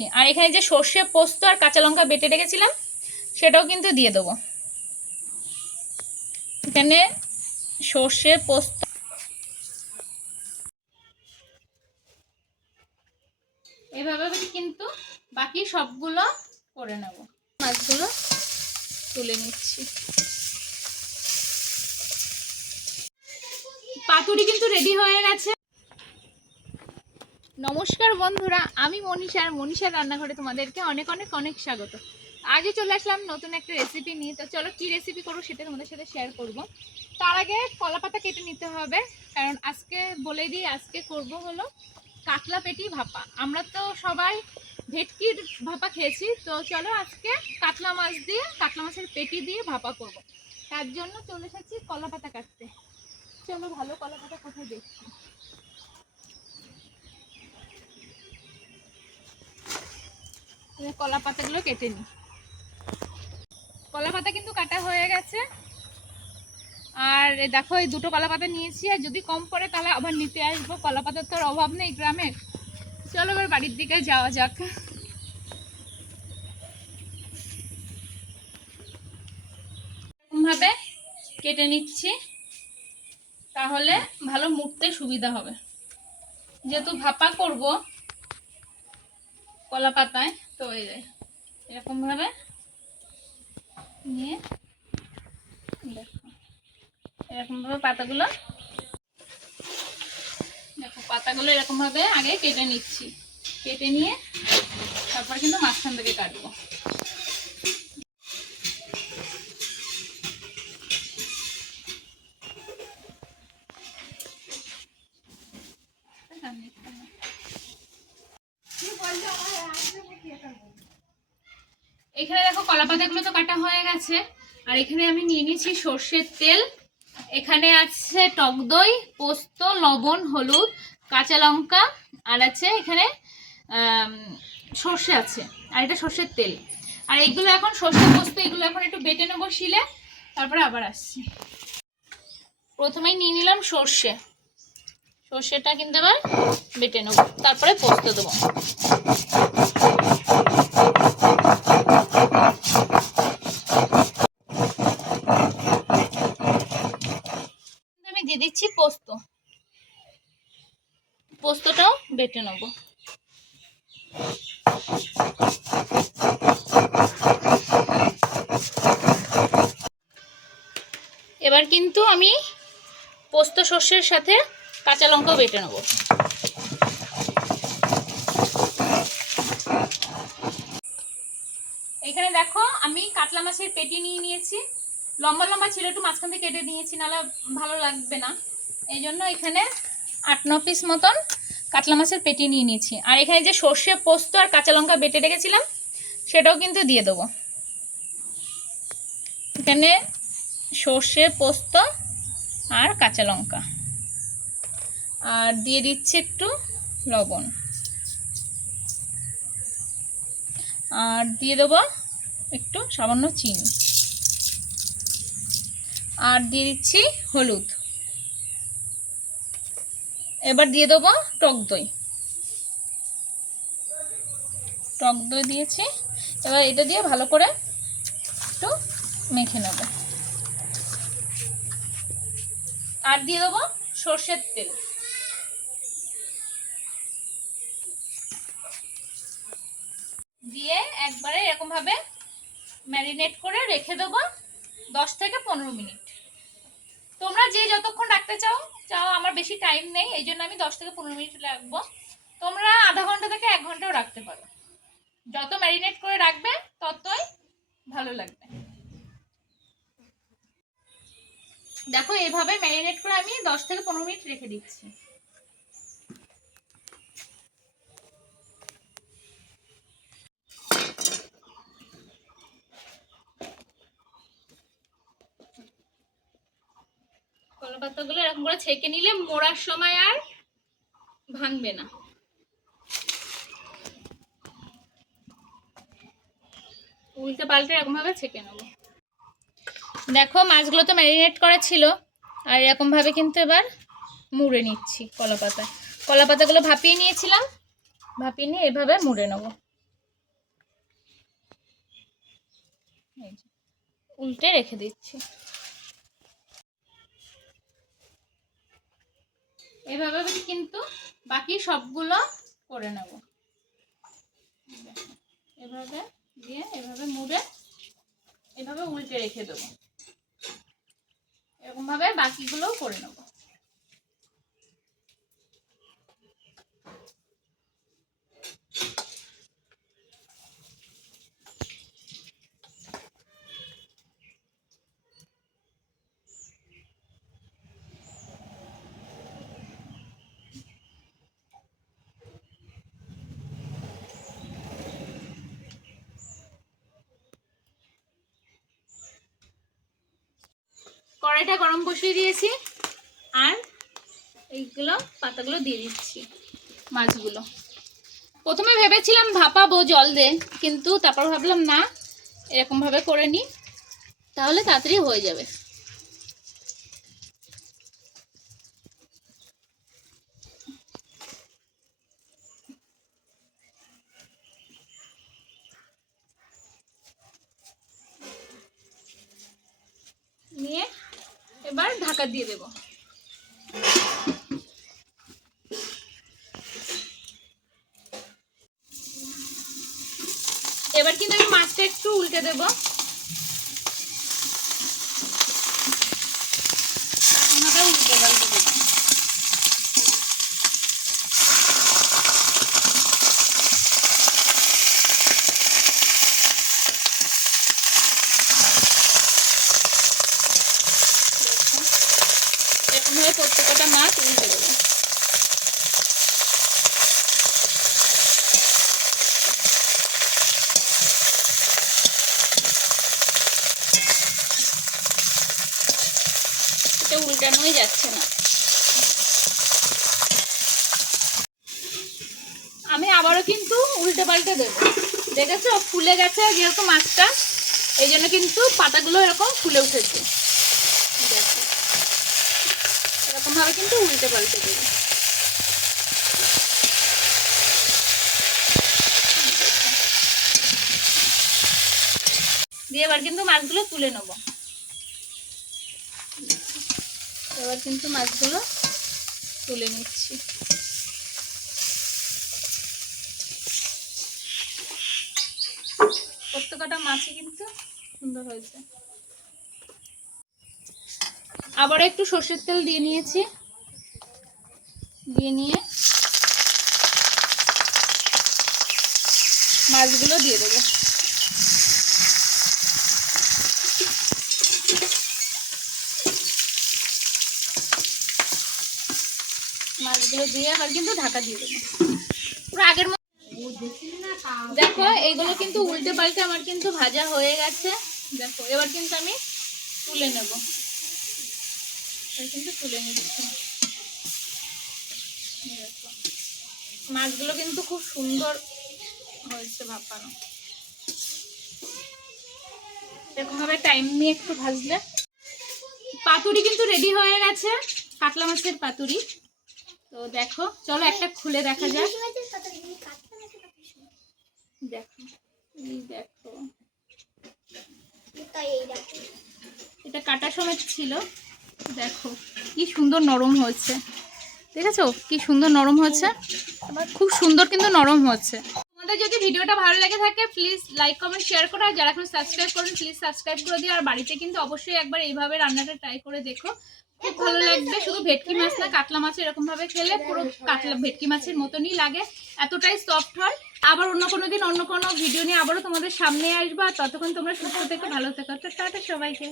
নিচ্ছি। আর এখানে যে সর্ষে পোস্ত আর কাঁচা লঙ্কা বেটে রেখেছিলাম সেটাও কিন্তু দিয়ে দেবো। এখানে সর্ষে পোস্ত এভাবে কিন্তু বাকি সবগুলো করে নেব। মাছগুলো তুলে নিচ্ছি। পাতুরি কিন্তু রেডি হয়ে গেছে। নমস্কার বন্ধুরা, আমি মনীষার রান্নাঘরে তোমাদেরকে অনেক অনেক অনেক স্বাগত। আজকে চলে আসলাম নতুন একটা রেসিপি নিয়ে। তো চলো কি রেসিপি করবো সেটা তোমাদের সাথে শেয়ার করব। তার আগে কলা পাতা কেটে নিতে হবে, কারণ আজকে বলে দিই আজকে করব হলো কাতলা পেটি ভাপা। আমরা তো সবাই ভেটকির ভাপা খেয়েছি, তো চলো আজকে কাতলা মাছ দিয়ে কাতলা মাছের পেটি দিয়ে ভাপা করব। তার জন্য চলে এসেছি কলা পাতা কাটতে। চলো ভালো কলা পাতা কোথায় দেখছি। কলা পাতাগুলো কেটে নিই। কলা পাতা কিন্তু কাটা হয়ে গেছে। আর দেখো এই দুটো কলা পাতা নিয়েছি, আর যদি কম পড়ে তাহলে আবার নিতে আসবো। কলা পাতার তো অভাব নেই গ্রামে। চলো এবার বাড়ির দিকে যাওয়া যাক। এরকমভাবে কেটে নিচ্ছি, তাহলে ভালো মুড়তে সুবিধা হবে। যেহেতু ভাপা করব কলা পাতায়, তো এরকম ভাবে নিয়ে দেখো এরকম ভাবে পাতাগুলো এরকম ভাবে আগে কেটে নিচ্ছি। কেটে নিয়ে তারপর কিন্তু মাঝখান থেকে কাটবো। এখানে দেখো কলা পাতাগুলো তো কাটা হয়ে গেছে। আর এখানে আমি নিয়ে নিয়েছি সর্ষের তেল, এখানে আছে টক দই, পোস্ত, লবণ, হলুদ, কাঁচা লঙ্কা, আর আছে এখানে সর্ষে আছে, আর এটা সর্ষের তেল। আর এগুলো এখন সর্ষে পোস্ত এগুলো এখন একটু বেটে নেবো শিলে, তারপরে আবার আসছি। প্রথমেই নিয়ে নিলাম সর্ষেটা কিন্তু আবার বেটে নেবো, তারপরে পোস্ত দেবো। আমি দিয়ে দিচ্ছি পোস্তটাও বেটে নেবো। এবার কিন্তু আমি পোস্ত সর্ষের সাথে কাঁচা লঙ্কাও বেটে নেব। এখানে দেখো আমি কাতলা মাছের পেটি নিয়ে নিয়েছি। লম্বা লম্বা ছিল, একটু মাঝখান থেকে কেটে নিয়েছি, নাহলে ভালো লাগবে না। এই জন্য এখানে 8-9 পিস মতন কাতলা মাছের পেটি নিয়ে নিয়েছি। আর এখানে যে সর্ষে পোস্ত আর কাঁচা লঙ্কা বেটে রেখেছিলাম সেটাও কিন্তু দিয়ে দেবো। এখানে সর্ষে পোস্ত আর কাঁচা লঙ্কা, আর দিয়ে দিচ্ছি একটু লবণ, আর দিয়ে দেবো একটু সামান্য চিনি, আর দিয়ে দিচ্ছি হলুদ। এবার দিয়ে দেবো টক দই দিয়েছি। এবার এটা দিয়ে ভালো করে একটু মেখে নেব। আর দিয়ে দেবো সর্ষের তেল। দিয়ে একবারে এরকম ভাবে ম্যারিনেট করে রেখে দেবো 10 থেকে 15 মিনিট। তোমরা যে যতক্ষণ রাখতে চাও, আমার বেশি টাইম নেই, এই জন্য আমি 10 থেকে 15 মিনিট রাখবো। তোমরা আধা ঘন্টা থেকে 1 ঘন্টাও রাখতে পারো। যত ম্যারিনেট করে রাখবে ততই ভালো লাগবে। দেখো এইভাবে ম্যারিনেট করে আমি 10 থেকে 15 মিনিট রেখে দিচ্ছি। কলা পাতাগুলো এরকম করে ছেঁকে নিলে মোড়ার সময় আর ভাঙবে না। উল্টে পাল্টে এরকম ভাবে ছেঁকে নেবো। দেখো মাছগুলো তো ম্যারিনেট করা ছিল, আর এরকম ভাবে কিন্তু এবার মুড়ে নিচ্ছি কলা পাতাগুলো ভাপিয়ে নিয়েছিলাম, ভাপিয়ে নিয়ে এভাবে মুড়ে নেবো। এই যে উল্টে রেখে দিচ্ছি। এভাবে কিন্তু বাকি সবগুলো করে নেব। এভাবে দিয়ে এভাবে মুড়ে এভাবে উল্টে রেখে দেবো। এরকম ভাবে বাকিগুলোও করে নেব। কড়াইটা গরম বসিয়ে দিয়েছি আর এইগুলো পাতাগুলো দিয়ে দিচ্ছি। মাছগুলো প্রথমে ভেবেছিলাম ভাপাবো জল দিয়ে, কিন্তু তারপর ভাবলাম না, এরকম ভাবে করে নিই তাহলে তাড়াতাড়ি হয়ে যাবে। নিয়ে এবার ঢাকা দিয়ে দেব। এবার কিন্তু আমি মাছটা একটু উল্টে দেব। উল্টে পাল্টে দেব। এরকম ভাবে প্রত্যেকটা মাছ উল্টে দেব। এটা উল্টানোই যাচ্ছে না। আমি আবারও কিন্তু উল্টে পাল্টে দেবো। দেখেছো ফুলে গেছে যেহেতু মাছটা, এই জন্য কিন্তু পাতাগুলো এরকম ফুলে উঠেছে। দেখো এরকম ভাবে কিন্তু উল্টে পাল্টে দেবো। দিয়ে এবার কিন্তু মাছগুলো তুলে নেব। এবার কিন্তু মাছগুলো তুলে নিচ্ছি। প্রত্যেকটা মাছই কিন্তু সুন্দর হয়েছে। আবার একটু সর্ষের তেল দিয়ে নিয়েছি। দিয়ে নিয়ে মাছগুলো দিয়ে দেবো। মাছগুলো দিয়ে আবার কিন্তু ঢাকা দিয়ে দেবো পুরো আগের মতো। দেখো এইগুলো কিন্তু উল্টে পাল্টে আমার কিন্তু ভাজা হয়ে গেছে। দেখো এবার কিন্তু আমি তুলে নেব। কিন্তু তুলে নিচ্ছি। মাছগুলো কিন্তু খুব সুন্দর হয়েছে ভাপানো। এরকম ভাবে টাইম নিয়ে একটু ভাজলে। পাতুরি কিন্তু রেডি হয়ে গেছে, কাতলা মাছের পাতুরি। তো দেখো চলো একটা খুলে দেখা যাক। দেখো এই দেখো, এটা কাটা সমেত ছিল। দেখো কি সুন্দর নরম হয়েছে। দেখেছো কি সুন্দর নরম হয়েছে, খুব সুন্দর কিন্তু নরম হয়েছে। তোমাদের যদি ভিডিওটা ভালো লেগে থাকে প্লিজ লাইক কমেন্ট শেয়ার করো। আর যারা এখন সাবস্ক্রাইব করেন প্লিজ সাবস্ক্রাইব করে দিও। আর বাড়িতে কিন্তু অবশ্যই একবার এইভাবে রান্নাটা ট্রাই করে দেখো, খুব ভালো লাগবে। শুধু ভেটকি মাছ না, কাতলা মাছ এরকম ভাবে খেলে পুরো কাতলা ভেটকি মাছের মতনই লাগে, এতটাই সফট হয়। আবার অন্য কোনো দিন অন্য কোনো ভিডিও নিয়ে আবারও তোমাদের সামনে আসবো। আর ততক্ষণ তোমরা সুস্থ থেকো, ভালো থেকো। তো টাটা সবাইকে।